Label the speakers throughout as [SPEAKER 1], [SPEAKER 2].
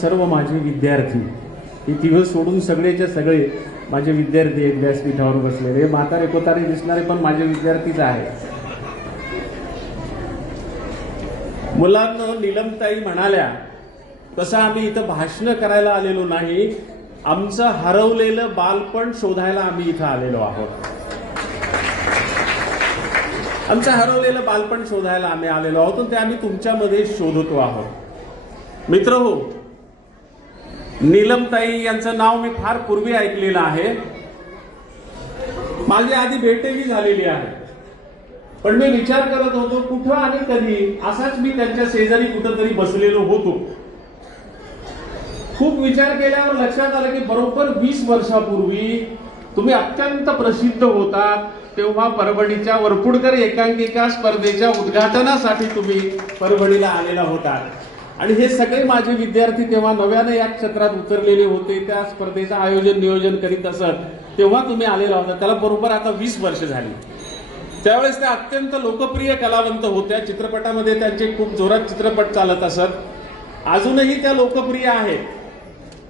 [SPEAKER 1] सर्व माझे विद्यार्थी हे तिघं सोडून सगळेच्या सगळे माझे विद्यार्थी आहेत व्यासपीठावर बसलेले. म्हातारे कोतारे दिसणारे पण माझे विद्यार्थीच आहे मुलांना निलमताई म्हणाल्या तसं आम्ही इथं भाषण करायला आलेलो नाही. आमचं हरवलेलं बालपण शोधायला आम्ही इथं आलेलो आहोत. आमचं हरवलेलं बालपण शोधायला आम्ही आलेलो आहोत ते आम्ही तुमच्यामध्ये शोधतो आहोत. मित्र हो नीलमताई यांचं नाव मी फार पूर्वी ऐकलेलं आहे. माझी आधी भेटही झालेली आहे. पण मी विचार करत होतो कुठं आणि कधी? असाच मी त्यांच्या शेजारी कुठंतरी बसलेलो होतो. खूप विचार केल्यावर लक्षात आलं की बरोबर वीस वर्षापूर्वी तुम्ही अत्यंत प्रसिद्ध होता तेव्हा परभणीच्या वरपुडकर एकांकिका स्पर्धेच्या उद्घाटनासाठी तुम्ही परभणीला आलेला होता. आणि हे सगळे माझे विद्यार्थी तेव्हा नव्याने या क्षेत्रात उतरलेले होते त्या स्पर्धेचं आयोजन नियोजन करीत असत तेव्हा तुम्ही आलेला होता. त्याला बरोबर आता वीस वर्ष झाली. त्यावेळेस त्या अत्यंत लोकप्रिय कलावंत होत्या. चित्रपटामध्ये त्यांचे खूप जोरात चित्रपट चालत असत. अजूनही त्या लोकप्रिय आहेत.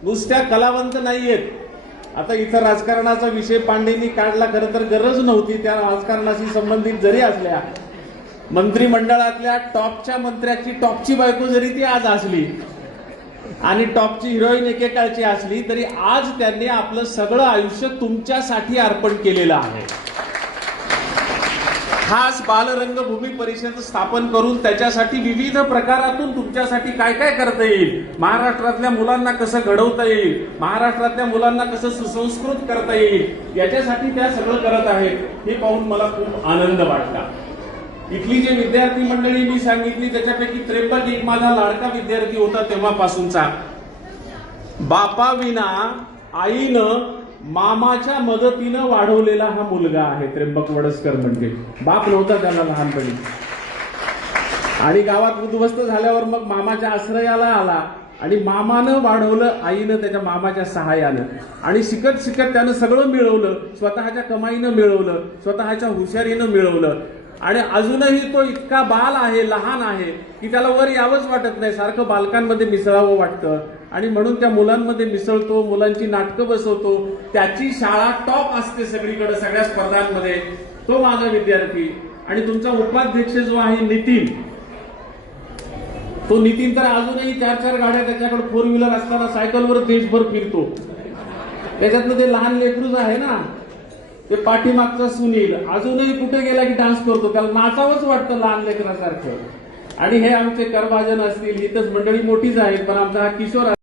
[SPEAKER 1] नुसत्या कलावंत नाही आहेत आता इथं राजकारणाचा विषय पांडेंनी काढला खरं तर गरज नव्हती. त्या राजकारणाशी संबंधित जरी असल्या मंत्रिमंडळातल्या टॉपच्या मंत्र्याची टॉपची बायको जरी ती आज असली आणि टॉपची हिरोईन एकेकाळची असली तरी आज त्यांनी आपलं सगळं आयुष्य तुमच्यासाठी अर्पण केलेलं आहे. खास बालरंगभूमी परिषद स्थापन करून त्याच्यासाठी विविध प्रकारातून तुमच्यासाठी काय काय करता येईल? महाराष्ट्रातल्या मुलांना कसं घडवता येईल? महाराष्ट्रातल्या मुलांना कसं सुसंस्कृत करता येईल? याच्यासाठी त्या सगळं करत आहेत हे पाहून मला खूप आनंद वाटला. इथली जे विद्यार्थी मंडळी मी सांगितली त्याच्यापैकी त्रेपन्न एक माझा लाडका विद्यार्थी होता तेव्हापासूनचा. बापाविना आईनं मामाच्या मदतीनं वाढवलेला हा मुलगा आहे त्र्यंबक वडसकर म्हणजे. बाप नव्हता त्यांना लहानपणी. आणि गावात उद्ध्वस्त झाल्यावर मग मामाच्या आश्रयाला आला आणि मामानं वाढवलं आईनं त्याच्या मामाच्या सहाय्यानं. आणि शिकत शिकत त्यानं सगळं मिळवलं स्वतःच्या कमाईनं मिळवलं स्वतःच्या हुशारीनं मिळवलं. आणि अजूनही तो इतका बाल आहे लहान आहे की त्याला वर यावंच वाटत नाही. सारखं बालकांमध्ये मिसळावं वाटतं. आणि म्हणून त्या मुलांमध्ये मिसळतो मुलांची नाटकं बसवतो. त्याची शाळा टॉप असते सगळीकडे सगळ्या स्पर्धांमध्ये. तो माझा विद्यार्थी. आणि तुमचा उपाध्यक्ष जो आहे नितीन. तो नितीन तर अजूनही चार चार गाड्या त्याच्याकडे फोर व्हीलर असताना सायकलवर देशभर फिरतो. त्याच्यातलं ते लहान लेकरूच आहे ना. ते पाठीमागचा सुनील अजूनही कुठे गेला की डान्स करतो त्याला नाचावंच वाटतं लहान लेकरासारखं. आणि हे आमचे करभाजन असतील इथंच मंडळी मोठीच आहेत पण आमचा हा किशोर